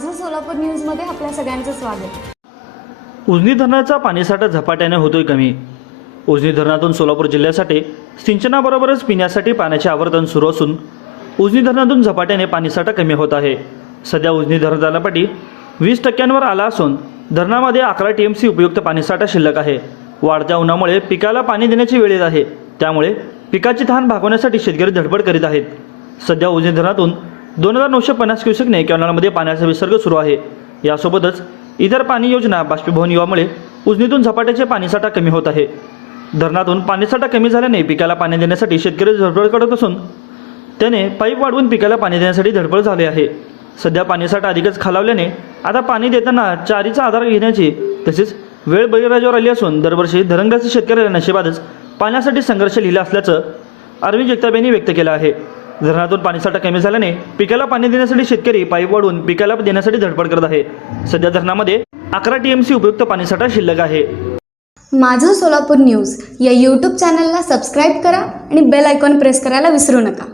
माझं सोलापूर न्यूजमध्ये आपल्या सगळ्यांचं स्वागत। उजनी धरणाचा पाणीसाठा झपाट्याने होतोय कमी। उजनी धरणातून सोलापूर जिल्ह्यासाठी सिंचनाबरोबरच पिण्यासाठी पाण्याचे आवर्तन सुरू असून उजनी धरणातून झपाट्याने पाणीसाठा कमी होत आहे। सध्या उजनी धरण जाण्यापाठी 20% आला असून धरणामध्ये 11 TMC उपयुक्त पाणीसाठा शिल्लक आहे। वाढत्या उन्हामुळे पिकाला पाणी देण्याची वेळ येत आहे, त्यामुळे पिकाची तहान भागवण्यासाठी शेतकरी धडपड करीत आहेत। सध्या उजनी धरणातून 2950 क्युसेकने कॅनलमध्ये पाण्याचा विसर्ग सुरू आहे। यासोबतच इतर पाणी योजना बाष्पीभवन युवामुळे उजनीतून झपाट्याचे पाणीसाठा कमी होत आहे। धरणातून पाणीसाठा कमी झाल्याने पिकाला पाणी देण्यासाठी शेतकरी धडपड करत असून त्याने पाईप वाढवून पिकाला पाणी देण्यासाठी धडपड झाली आहे। सध्या पाणीसाठा अधिकच खालावल्याने आता पाणी देताना चारीचा आधार घेण्याची तसेच वेळ बळीराजावर आली असून दरवर्षी धरणग्रस्त शेतकऱ्यांना नशिबातच पाण्यासाठी संघर्ष लिहिला असल्याचं अरविंद जगताप यांनी व्यक्त केलं आहे। धरणातून पाणीसाठा कमी झाल्याने पिकाला पाणी देण्यासाठी शेतकरी पाईप वाढवून पिकाला देण्यासाठी धडपड करत आहे। सध्या धरणामध्ये 11 TMC उपयुक्त पाणीसाठा शिल्लक आहे। माझं सोलापूर न्यूज या YouTube चॅनलला सबस्क्राईब करा आणि बेल आयकॉन प्रेस करायला विसरू नका।